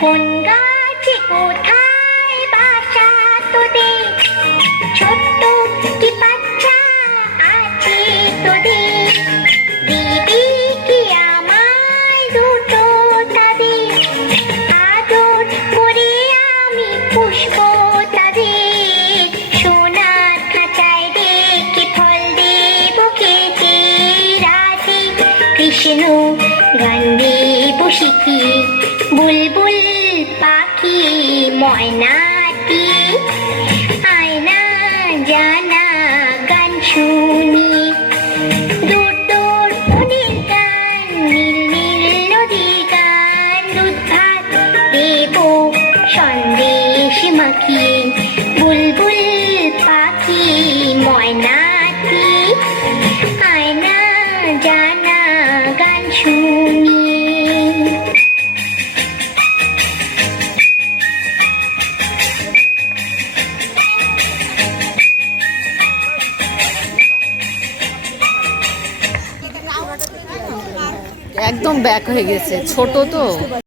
কোন গাছে কোথায় বাসা তোদের, ছোট্ট কি বাচ্চা আছে তোদের, দিবি কি আমায় দুটো তাদের, আদর করে আমি পুষবো তাদের, সোনার খাঁচায় রেখে ফল দেবো কেটে রাধে কৃষ্ণ গান দেবো শিখিয়ে, বুলবুল পাখি ময়নাটি আয়না জানা গান শুনি, দূর দূর বনের গান, নীল নীল নদীর গান, দুধ ভাত দেবো সন্দেশ মাখিয়ে, বুলবুল পাখি ময়নাটি আয়না জানা গান শুনি। একদম ব্যাক হয়ে গেছে, ছোট তো।